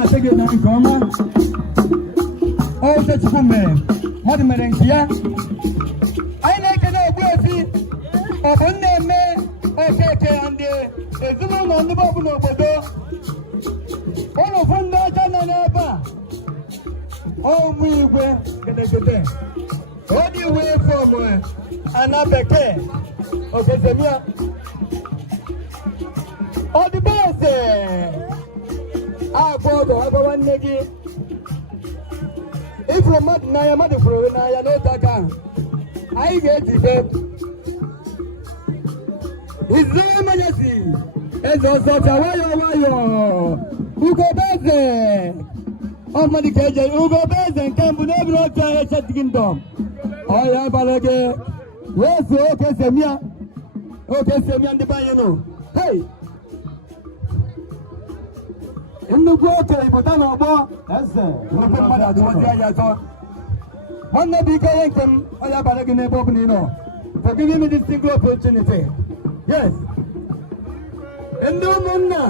na sege na ngoma o te chume modi merengia ai na ke na ogbuefi obunne me okeke ande ezumo no ndubo bu no obodo ono funda jana na ba o mu igwe gede odi we from anabeke okezemia odi bese agbodo agbawa nnegi ifro mad na ya mad fro na ya no taka ai ge tibe His Majesty ezo so wayo ugo bese Omadi keje ugo bese nkambu no bro cha cha kingdom oya balege yesu okesemia ndi bayeno hey nnukwu oke ịpụta n'ọgbọ eze nwepe mmadụ adịmọdị ya atọ nwanne bụ ike ihe nke m ọ ya bara gị n'ebe ọ bụla ị nọ for giving me this single opportunity yes ndị ụmụnna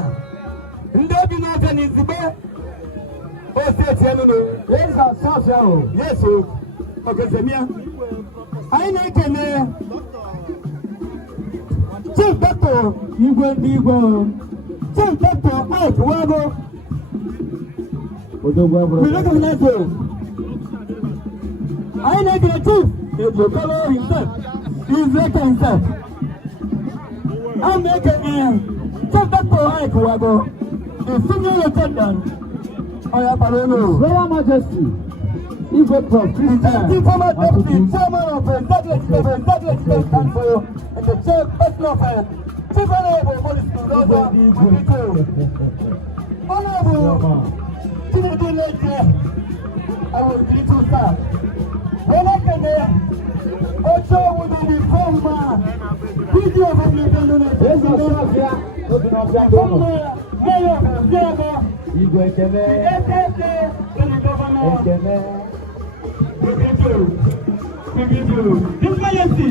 ndị obi n'ọka na izugbe osteeti enunu eze asọsị ahụ yes okezemia anyị na-ekene Chief Doctor Igwe ndị Igwe Chief Doctor Ike Wago we recognize you. I like the chief. Ejokolo himself. He's like himself. I'm making Chief Doctor Ike Wago, the senior attendant. Oya Parono. Royal Majesty. Igwe Prof. The former deputy chairman of the State Legislative Council and the chairperson of Chief Honorable Police Rosa Honorable Tinubu Lake, I was little star. When I came there, Ocho would be the former video of the Indonesian. Yes, Mayor of Diego, Igwe Kene, the governor. We give you His Majesty.